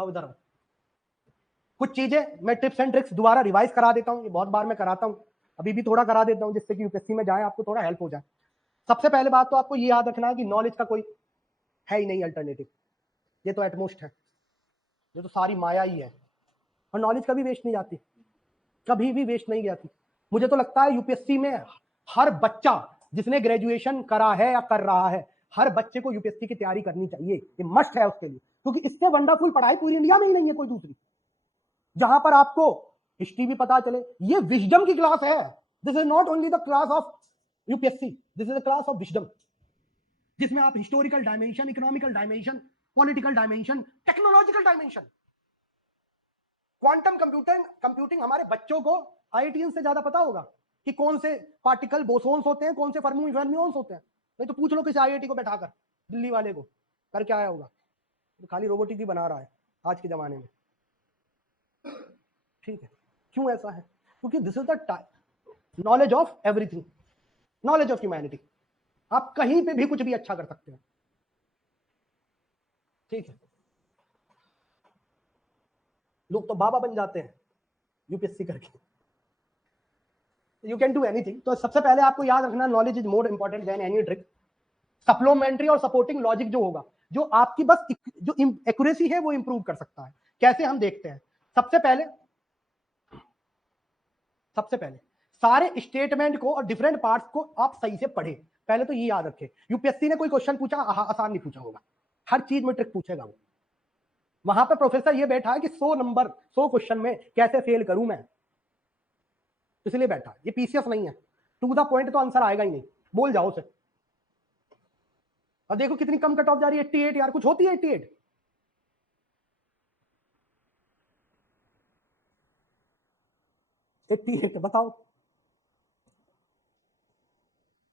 आओ इधर आओ। कुछ चीजें मैं टिप्स एंड ट्रिक्स दोबारा रिवाइज करा देता हूँ, ये बहुत बार मैं कराता हूँ, अभी भी थोड़ा करा देता हूँ जिससे कि यूपीएससी में जाए आपको थोड़ा हेल्प हो जाए। सबसे पहले बात तो आपको ये याद रखना है कि नॉलेज का कोई है ही नहीं अल्टरनेटिव, ये तो एटमोस्ट है, ये तो सारी माया ही है, और नॉलेज कभी वेस्ट नहीं जाती, कभी भी वेस्ट नहीं जाती। मुझे तो लगता है यूपीएससी में हर बच्चा जिसने ग्रेजुएशन करा है या कर रहा है, हर बच्चे को यूपीएससी की तैयारी करनी चाहिए, ये मस्ट है उसके लिए, क्योंकि इससे वंडरफुल पढ़ाई पूरी इंडिया में ही नहीं है कोई दूसरी, जहां पर आपको हिस्ट्री भी पता चले। ये विजडम की क्लास है, this is not only the class of UPSC, this is the class of wisdom, जिसमें आप historical dimension, economical dimension, political dimension, technological dimension, quantum computing हमारे बच्चों को आईआईटीएन से ज्यादा पता होगा कि कौन से पार्टिकल बोसोन्स होते हैं, कौन से फर्मियोन्स होते हैं। नहीं तो पूछ लो किसी आईआईटी को बैठाकर, दिल्ली वाले को, कर क्या आया होगा, तो खाली रोबोटिक ही बना रहा है आज के जमाने में। ठीक है, क्यों ऐसा है? क्योंकि this is the knowledge of everything, knowledge of humanity, आप कहीं पे भी कुछ भी अच्छा कर सकते हैं। ठीक है, लोग तो बाबा बन जाते हैं यूपीएससी करके, यू कैन डू एनीथिंग। तो सबसे पहले आपको याद रखना, knowledge is more important than any trick. Supplementary और सपोर्टिंग लॉजिक जो होगा, जो आपकी बस जो एक्यूरेसी है वो इंप्रूव कर सकता है। कैसे हम देखते हैं, सबसे पहले सारे स्टेटमेंट को और डिफरेंट पार्ट्स को आप सही से पढ़े। पहले तो ये याद रखें, यूपीएससी ने कोई क्वेश्चन पूछा आसान नहीं पूछा होगा, हर चीज में ट्रिक पूछेगा वो। वहां पे प्रोफेसर ये बैठा है कि 100 क्वेश्चन में कैसे फेल करूं मैं, इसलिए बैठा। ये पीसीएस नहीं है, टू द पॉइंट तो आंसर आएगा ही नहीं, बोल जाओ उसे। और देखो कितनी कम कट ऑफ जा रही है, 88 यार, कुछ होती है 88? बताओ,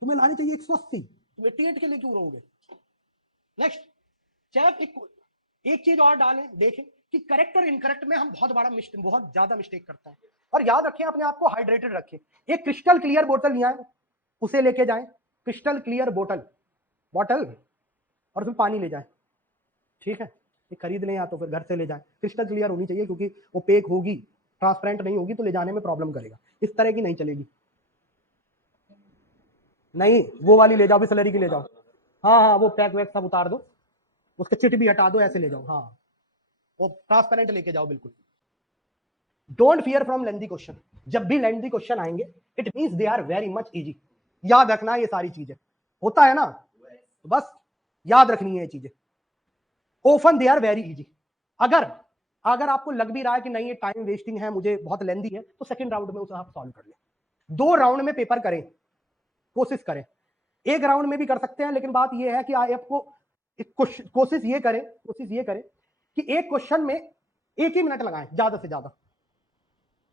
तुम्हें लानी चाहिए 180, तुम 88 के लिए क्यों रहोगे? नेक्स्ट, चाहे एक चीज और डालें, देखें कि करेक्ट और इनकरेक्ट में हम बहुत ज्यादा मिस्टेक करते हैं। और याद रखें, अपने आप को हाइड्रेटेड रखें। एक क्रिस्टल क्लियर बोतल लिया है, उसे लेके जाएं, क्रिस्टल क्लियर बोतल और उसमें पानी ले जाएं। ठीक है, ये खरीद लें या तो फिर घर से ले जाएं, क्रिस्टल क्लियर होनी चाहिए, क्योंकि ओपेक होगी, ट्रांसपेरेंट नहीं होगी तो ले जाने में प्रॉब्लम करेगा, इस तरह की नहीं चलेगी। नहीं, वो वाली ले जाओ, बिसलरी की ले जाओ। हाँ हाँ, वो पैक वैक सब उतार दो, उसके चिट भी हटा दो, ऐसे ले जाओ। हाँ, वो ट्रांसपेरेंट लेके जाओ बिल्कुल। Don't fear from lengthy question, जब भी लेंथी क्वेश्चन आएंगे it means they are very much easy. याद रखना ये सारी चीजें, होता है ना, तो बस याद रखनी है ये चीजें। Often they are very easy. अगर आपको लग भी रहा है कि नहीं ये टाइम वेस्टिंग है, मुझे बहुत लेंथी है, तो सेकंड राउंड में उसे आप सॉल्व कर लें। 2 राउंड में पेपर करें, कोशिश करें। एक राउंड में भी कर सकते हैं, लेकिन बात यह है कि आपको कोशिश ये करें कि एक क्वेश्चन में 1 ही मिनट लगाएं, ज्यादा से ज्यादा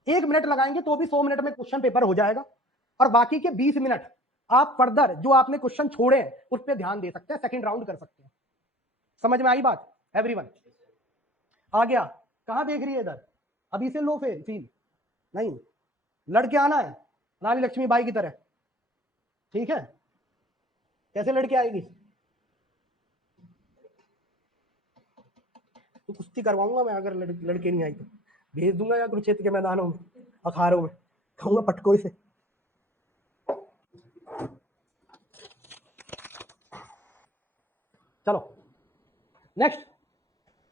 1 मिनट लगाएंगे तो भी 100 मिनट में क्वेश्चन पेपर हो जाएगा, और बाकी के 20 मिनट आप फर्दर जो आपने क्वेश्चन छोड़े हैं उस पर ध्यान दे सकते हैं, सेकंड राउंड कर सकते हैं। समझ में आई बात एवरीवन? आ गया? कहां देख रही है इधर? अभी से लो फील नहीं, लड़के आना है रानी लक्ष्मीबाई की तरह। ठीक है, कैसे लड़के आएगी? तो कुश्ती करवाऊंगा मैं, अगर लड़के नहीं आई तो भेज दूंगा या कुरुक्षेत्र के मैदानों में, अखाड़ों में, कहूंगा पटको से। चलो नेक्स्ट,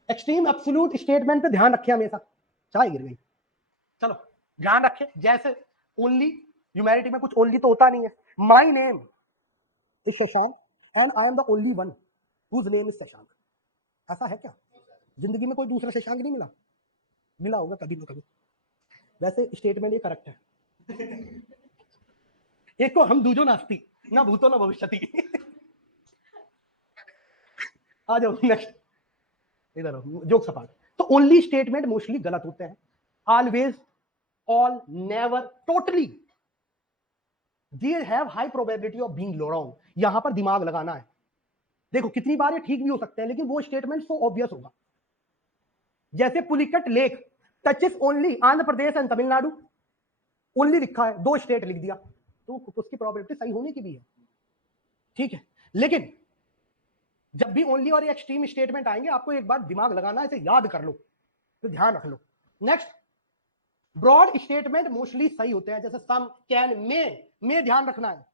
एक्सट्रीम एब्सोल्यूट स्टेटमेंट पे ध्यान रखें हमेशा। चाय गिर गई। चलो ध्यान रखें, जैसे ओनली, ह्यूमैनिटी में कुछ ओनली तो होता नहीं है। My name is Shashank and I am the only one whose name is Shashank. ऐसा है क्या? जिंदगी में कोई दूसरा शशांक नहीं मिला? मिला होगा कभी ना कभी। वैसे स्टेटमेंट ये करेक्ट है। एक को हम दूजो नास्ती, ना भूतो ना भविष्यति। आ जाओ नेक्स्ट, इधर जोक सपाट। तो ओनली स्टेटमेंट मोस्टली गलत होते हैं, always, all, never, totally, they have high probability of being wrong. यहां पर दिमाग लगाना है। देखो कितनी बार ये ठीक भी हो सकते हैं, लेकिन वो स्टेटमेंट सो ऑब्वियस होगा। जैसे Pulicat lake touches only Andhra Pradesh and Tamil Nadu, only लिखा है, 2 स्टेट लिख दिया, तो उसकी प्रोबेबिलिटी सही होने की भी है। ठीक है, लेकिन जब भी ओनली और एक्सट्रीम स्टेटमेंट आएंगे आपको एक बार दिमाग लगाना, इसे याद कर लो, तो ध्यान रख लो। नेक्स्ट, ब्रॉड स्टेटमेंट मोस्टली सही होते हैं, जैसे सम, कैन, मे ध्यान रखना है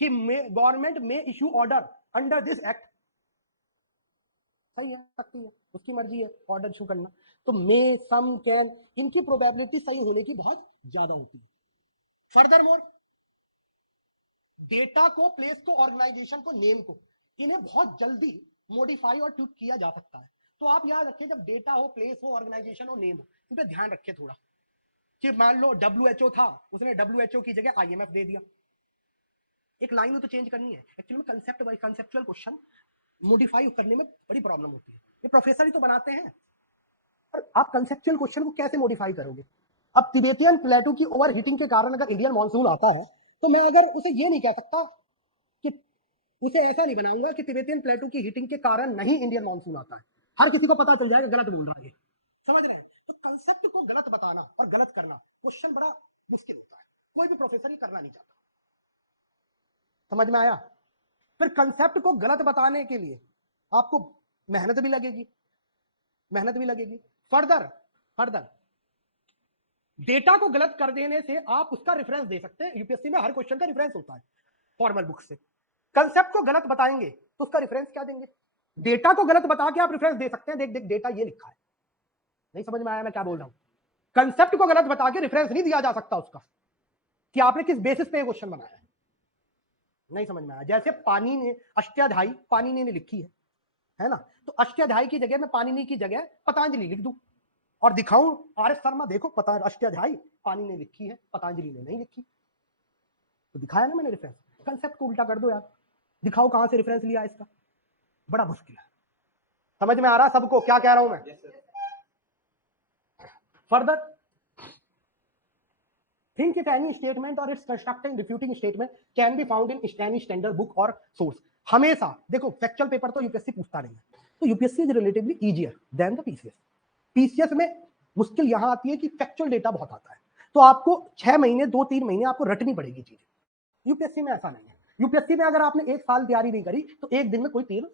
कि गवर्नमेंट में issue order under this act, सही है, सकती है, उसकी मर्जी है ऑर्डर इशू करना। तो मे, सम, कैन, इनकी प्रोबेबिलिटी सही होने की बहुत ज्यादा होती है। फर्दर मोर, डेटा को, प्लेस को, ऑर्गेनाइजेशन को, नेम को, इन्हें बहुत जल्दी मॉडिफाई और ट्वीक किया जा सकता है। तो आप याद रखें, जब डेटा हो, प्लेस हो, ऑर्गेनाइजेशन हो, नेम हो, इन पे ध्यान रखें थोड़ा, कि मान लो WHO था, उसने WHO की जगह IMF दे दिया, एक लाइन तो चेंज करनी है। एक्चुअली में concept by conceptual question modify करने में बड़ी प्रॉब्लम होती है, ये प्रोफेसर ही तो बनाते हैं, और आप कंसेप्चुअल क्वेश्चन को कैसे मॉडिफाई करोगे? अब तिबेटियन प्लेटू की ओवर हीटिंग के कारण अगर इंडियन मानसून आता है, तो मैं अगर उसे ये नहीं कह सकता कि, उसे ऐसा नहीं बनाऊंगा कि तिबेटियन प्लेटू की हीटिंग के कारण नहीं इंडियन मानसून आता है, हर किसी को पता चल जाएगा गलत बोल रहा है, समझ रहे हैं? तो कंसेप्ट को गलत बताना और गलत करना क्वेश्चन बड़ा मुश्किल होता है, कोई भी प्रोफेसर ही करना नहीं चाहता, समझ में आया? फिर कंसेप्ट को गलत बताने के लिए आपको मेहनत भी लगेगी, मेहनत भी लगेगी। फर्दर डेटा को गलत कर देने से आप उसका रेफरेंस दे सकते हैं, यूपीएससी में हर क्वेश्चन का रेफरेंस होता है फॉर्मल बुक से। कंसेप्ट को गलत बताएंगे तो उसका रेफरेंस क्या देंगे? डेटा को गलत बता के आप रेफरेंस दे सकते हैं, देख देख डेटा ये लिखा है, नहीं समझ में आया मैं क्या बोल रहा हूं? कंसेप्ट को गलत बता के रेफरेंस नहीं दिया जा सकता उसका, कि आपने किस बेसिस पे क्वेश्चन बनाया है, नहीं समझ में आया? जैसे पानी ने, अष्टाध्यायी पाणिनि ने लिखी है ना, तो अष्टाध्यायी की जगह मैं पाणिनि की जगह पतंजलि लिख दूं और दिखाऊं, RS शर्मा देखो पता अष्टाध्यायी पानी ने लिखी है, पतंजलि ने नहीं लिखी, तो दिखाया ना मैंने रेफरेंस। कंसेप्ट को उल्टा कर दो यार, दिखाओ कहां से रेफरेंस लिया इसका, बड़ा मुश्किल है। समझ में आ रहा सबको क्या कह रहा हूं मैं? Further, think if any statement or its constructing refuting statement can be found in any standard book or source। हमेशा देखो, फैक्चुअल पेपर तो यूपीएससी पूछता नहीं है, तो UPSC is relatively easier than the PCS. PCS में मुश्किल यहां आती है कि फैक्चुअल डेटा बहुत आता है, तो आपको 6 महीने 2-3 महीने आपको रटनी पड़ेगी चीजें। यूपीएससी में ऐसा नहीं है, यूपीएससी में अगर आपने 1 साल तैयारी नहीं करी तो एक दिन में कोई तीर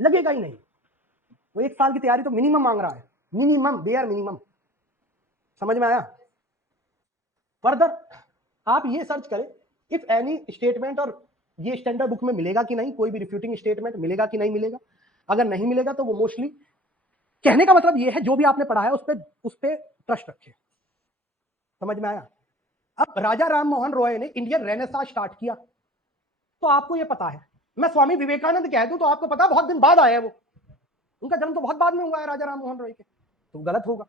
लगेगा ही नहीं। वो 1 साल की तैयारी तो मिनिमम मांग रहा है, मिनिमम, देयर मिनिमम, समझ में आया? फर्दर आप ये सर्च करें, इफ एनी स्टेटमेंट, और ये स्टैंडर्ड बुक में मिलेगा कि नहीं, कोई भी रिफ्यूटिंग स्टेटमेंट मिलेगा कि नहीं मिलेगा। अगर नहीं मिलेगा तो वो मोस्टली, कहने का मतलब ये है जो भी आपने पढ़ा है उस पे ट्रस्ट रखें, समझ में आया? अब राजा राम मोहन रॉय ने इंडियन रेनेसां स्टार्ट किया, तो आपको ये पता है, मैं स्वामी विवेकानंद कह दूं तो आपको पता बहुत दिन बाद आया, वो उनका जन्म तो बहुत बाद में हुआ है राजा राम मोहन रॉय के, तो गलत होगा।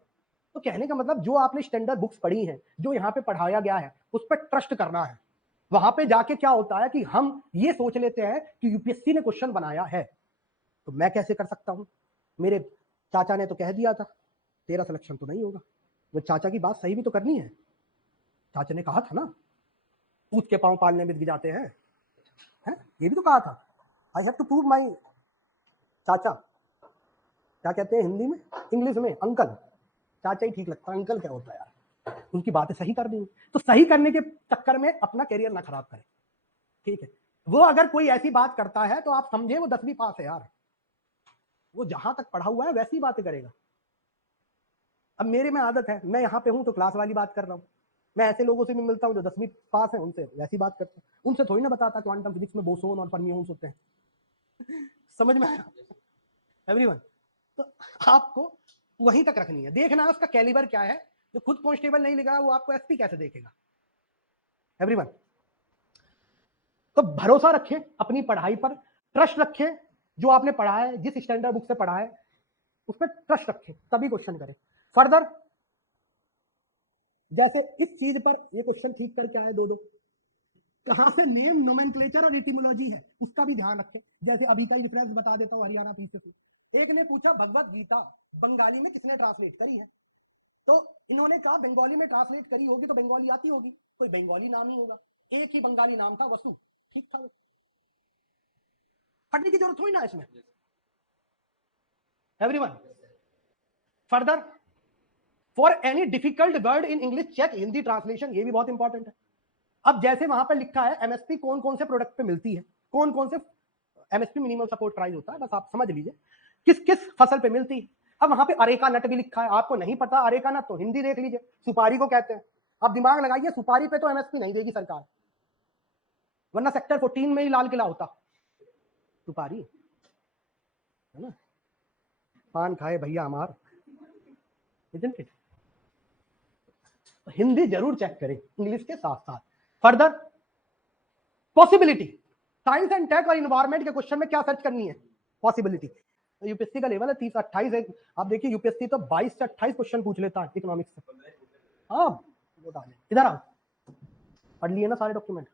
तो कहने का मतलब जो आपने स्टैंडर्ड बुक्स पढ़ी हैं, जो यहाँ पे पढ़ाया गया है, उस पर ट्रस्ट करना है। वहां पे जाके क्या होता है कि हम ये सोच लेते हैं कि यूपीएससी ने क्वेश्चन बनाया है, तो मैं कैसे कर सकता हूं, मेरे चाचा ने तो कह दिया था तेरा सिलेक्शन तो नहीं होगा। वो चाचा की बात सही भी तो करनी है, चाचा ने कहा था ना, ऊँट के पांव पालने में गिर जाते हैं, है? ये भी तो कहा था, I have to prove my चाचा, क्या कहते हैं हिंदी में, इंग्लिश में अंकल, चाचा ही ठीक लगता है, अंकल क्या होता है यार, उनकी बातें सही कर दी, तो सही करने के चक्कर में अपना करियर ना खराब करें, ठीक है? वो अगर कोई ऐसी बात करता है तो आप समझे वो 10वीं पास है यार, वो जहां तक पढ़ा हुआ है वैसी बातें करेगा। अब मेरे में आदत है, मैं यहाँ पे हूँ तो क्लास वाली बात कर रहा हूँ, मैं ऐसे लोगों से भी मिलता हूँ जो 10वीं पास है, उनसे वैसी बात करता हूँ, उनसे थोड़ी ना बताता क्वांटम फिजिक्स में बोसोन और फर्मियोन्स होते हैं। समझ में आया एवरीवन? तो आपको वहीं तक रखनी है, देखना है उसका कैलिबर क्या है। जो खुद कांस्टेबल नहीं लिखा वो आपको एसपी कैसे देखेगा? एवरीवन, तो भरोसा रखें अपनी पढ़ाई पर, ट्रस्ट रखें, जो आपने पढ़ा है, जिस स्टैंडर्ड बुक से पढ़ा है उस पर ट्रस्ट रखें, तभी क्वेश्चन करें। फर्दर, जैसे इस चीज पर ये क्वेश्चन ठीक करके आए दो, कहां से नेम, नोमेनक्लेचर और इटिमोलॉजी है उसका भी ध्यान रखें। जैसे अभी का ही रेफरेंस बता देता हूं, हरियाणा पीछे से एक ने पूछा भगवत गीता बंगाली में किसने ट्रांसलेट करी है, तो इन्होंने कहा बंगाली में ट्रांसलेट करी होगी तो बंगाली आती होगी, कोई बंगाली नाम ही होगा, एक ही बंगाली नाम था, वसु, ठीक था, पढ़ने की जरूरत हुई ना इसमें everyone. Further, for any difficult word in English check Hindi translation, ये भी बहुत इंपॉर्टेंट है। अब जैसे वहां पर लिखा है एमएसपी कौन कौन से प्रोडक्ट पे मिलती है, कौन कौन से एमएसपी मिनिमम सपोर्ट प्राइस होता है, बस आप समझ लीजिए किस किस फसल पे मिलती है। अब वहां पे अरेका नट भी लिखा है, आपको नहीं पता अरेका नट तो हिंदी देख लीजिए, सुपारी को कहते हैं। आप दिमाग लगाइए, सुपारी पे तो एमएसपी नहीं देगी सरकार, वरना सेक्टर 14 में ही लाल किला होता। सुपारी है ना, पान खाए भैया हमार, isn't it? हिंदी जरूर चेक करें इंग्लिश के साथ साथ। Further possibility, science and tech और इन्वायरमेंट के क्वेश्चन में क्या सर्च करनी है? पॉसिबिलिटी। तो यूपीएससी का लेवल है 30-28 है। आप देखिए यूपीएससी तो 22 से 28 क्वेश्चन पूछ लेता है इकोनॉमिक्स से। हाँ इधर आओ, पढ़ लिए ना सारे document.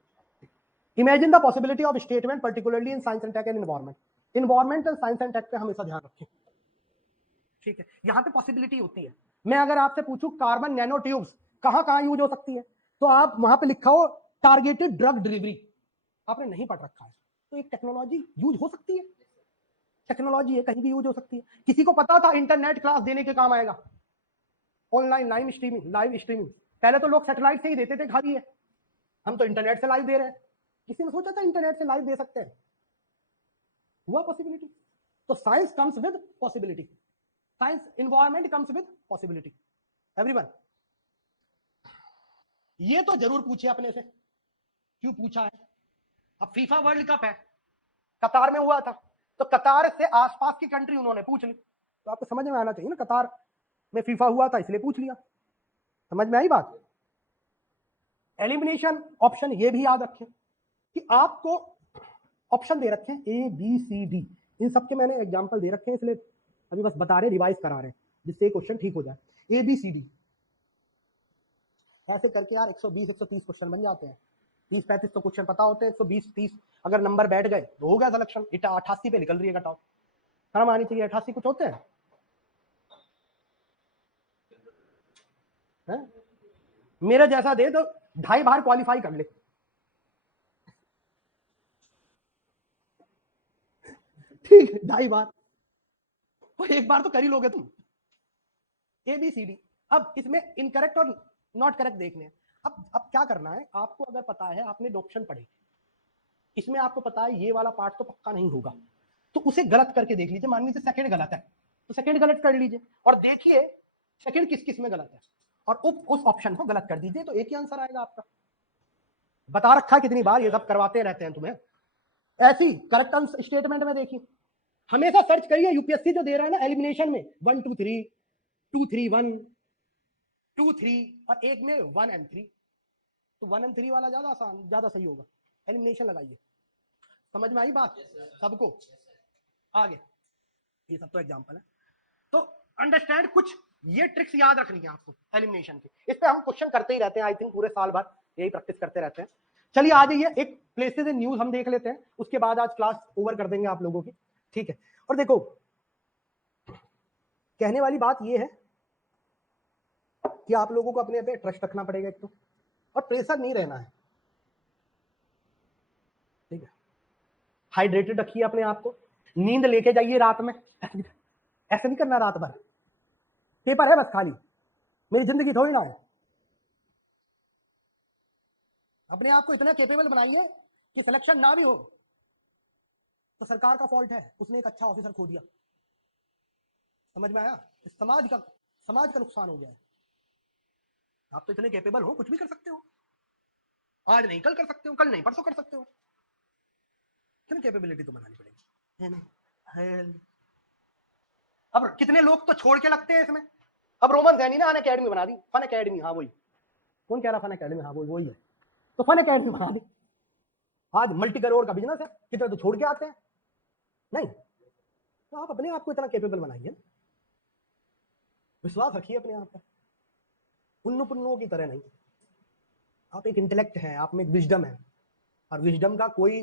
Imagine the possibility of statement particularly in science and tech and environment. Environment and science and tech पे हमेशा ध्यान रखें, ठीक है। यहाँ पे पॉसिबिलिटी होती है। मैं अगर आपसे पूछूं कार्बन नैनो ट्यूब्स कहाँ कहाँ यूज हो सकती है, तो आप वहां पे लिखा हो टारगेटेड ड्रग डिलीवरी, आपने नहीं पढ़ रखा है, तो एक टेक्नोलॉजी यूज हो सकती है, टेक्नोलॉजी है, कहीं भी यूज हो सकती है। किसी को पता था इंटरनेट क्लास देने के काम आएगा? ऑनलाइन लाइव स्ट्रीमिंग पहले तो लोग सैटेलाइट से ही देते थे, खा दिए, हम तो इंटरनेट से लाइव दे रहे हैं। किसी ने सोचा था इंटरनेट से लाइव दे सकते हैं? हुआ पॉसिबिलिटी। तो science comes with possibility, science environment comes with possibility. Everyone ये तो जरूर पूछे अपने से, क्यों पूछा है? अब फीफा वर्ल्ड कप है, कतार में हुआ था, तो कतार से आसपास की कंट्री उन्होंने पूछ ली, तो आपको समझ में आना चाहिए ना, कतार में फीफा हुआ था इसलिए पूछ लिया। समझ में आई बात? एलिमिनेशन ऑप्शन ये भी याद रखें कि आपको ऑप्शन दे रखे हैं ए बी सी डी, इन सबके मैंने एग्जांपल दे रखे हैं, इसलिए अभी बस बता रहे, रिवाइज करा रहे हैं, जिससे क्वेश्चन ठीक हो जाए। ए बी सी डी ऐसे करके यार 120-130 क्वेश्चन बन जाते हैं। 30-35 तो क्वेश्चन पता होते हैं, 120-30 अगर नंबर बैठ गए तो हो गया सिलेक्शन। 88 पे निकल रही है कट ऑफ, शर्म आनी चाहिए, 88 कुछ होते हैं? मेरे जैसा दे तो 2.5 बार क्वालिफाई कर ले, ठीक है, 2.5 बार, वो एक बार तो कर ही लोगे तुम। ए बी सी डी, अब इसमें इनकरेक्ट और नॉट करेक्ट देखने हैं। अब क्या करना है आपको, अगर पता है आपने ऑप्शन पढ़े, इसमें आपको पता है ये वाला पार्ट तो पक्का नहीं होगा, तो उसे गलत करके देख लीजिए। मान लीजिए सेकंड गलत है, तो सेकंड गलत कर लीजिए और देखिए सेकंड किस किस में गलत है, और उस ऑप्शन को गलत कर दीजिए, तो एक ही आंसर आएगा आपका। बता रखा है कितनी बार, ये सब करवाते रहते हैं तुम्हें। ऐसी करेक्ट स्टेटमेंट में देखिए, हमेशा सर्च करिए यूपीएससी जो दे रहा है ना एलिमिनेशन में 1 2 3 2 3 1 2 3 और एक में 1 and 3, तो 1 and 3 वाला ज्यादा आसान, ज्यादा सही होगा। एलिमिनेशन लगाइए। समझ में आई बात सबको? आगे ये सब तो एग्जांपल है, तो अंडरस्टैंड, कुछ ये ट्रिक्स याद रखनी है आपको एलिमिनेशन की। इस पे हम क्वेश्चन करते ही रहते हैं, आई थिंक पूरे साल भर यही प्रैक्टिस करते रहते हैं। चलिए आ जाइए, एक प्लेसेस इन न्यूज हम देख लेते हैं, उसके बाद आज क्लास ओवर कर देंगे आप लोगों की, ठीक है। और देखो कहने वाली बात ये है कि आप लोगों को अपने पे ट्रस्ट रखना पड़ेगा एक तो, और प्रेशर नहीं रहना है, ठीक है। हाइड्रेटेड रखिए अपने आप को, नींद लेके जाइए रात में, ऐसे नहीं करना रात भर, पेपर है बस खाली, मेरी जिंदगी थोड़ी ना है। अपने आप को इतना कैपेबल बनाइए कि सिलेक्शन ना भी हो तो सरकार का फॉल्ट है, उसने एक अच्छा ऑफिसर खो दिया। समझ में आया? समाज का नुकसान हो गया है। आप तो इतने कैपेबल हो, कुछ भी कर सकते हो, आज नहीं कल कर सकते हो, कल नहीं परसों कर सकते हो, कितनी कैपेबिलिटी तो बनानी पड़ेगी। अब कितने लोग तो छोड़ के लगते हैं इसमें। अब रोमन सैनी ने अन अकेडमी बना दी, फन अकेडमी, हाँ वही, कौन कह रहा फन अकेडमी, हाँ वही है, तो फन अकेडमी बना दी, आज मल्टी करोड़ का बिजनेस है, कितने तो छोड़ के आते हैं। नहीं, तो आप अपने आप को इतना कैपेबल बनाइए, विश्वास रखिए अपने आप पर, उन्नु पुन्नुओं की तरह नहीं। आप एक इंटेलेक्ट है, आप में एक विजडम है, और विजडम का कोई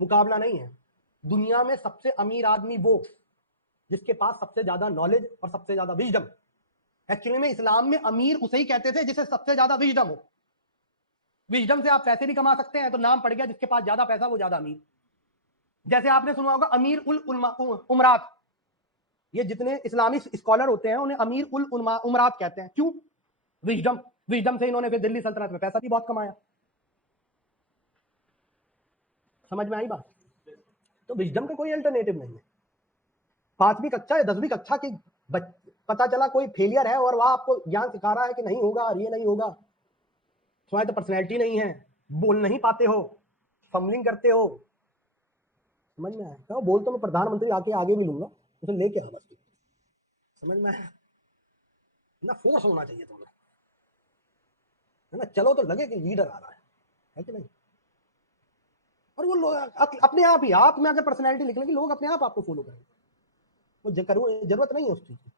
मुकाबला नहीं है। दुनिया में सबसे अमीर आदमी वो जिसके पास सबसे ज्यादा नॉलेज और सबसे ज्यादा विजडम। एक्चुअली में इस्लाम में अमीर उसे ही कहते थे जिसे सबसे ज्यादा विजडम हो। विजडम से आप पैसे भी कमा सकते हैं, तो नाम पड़ गया जिसके पास ज्यादा पैसा वो ज्यादा अमीर। जैसे आपने सुना होगा अमीर उल उमरात, ये जितने इस्लामी स्कॉलर होते हैं उन्हें अमीर उल उमरात कहते हैं। क्यों? विजडम, विजडम से इन्होंने फिर दिल्ली सल्तनत में पैसा भी बहुत कमाया। समझ में आई बात? तो विजडम का कोई अल्टरनेटिव नहीं है। 5वीं कक्षा या 10वीं कक्षा की पता चला कोई फेलियर है और वह आपको ज्ञान सिखा रहा है कि नहीं होगा और ये नहीं होगा, तुम्हारी तो पर्सनैलिटी नहीं है, बोल नहीं पाते हो, फंबलिंग करते हो, समझ में आया? तो बोल तो मैं प्रधानमंत्री आके आगे भी लूंगा, उसे लेके आ बस, समझ में आया ना? फोर्स होना चाहिए तुम लोग, है ना? चलो तो लगे कि लीडर आ रहा है कि नहीं? और वो लोग अपने आप ही, आप में अगर पर्सनैलिटी निकलेगी लोग अपने आप आपको फॉलो करेंगे, वो जरूरत नहीं है उस चीज की।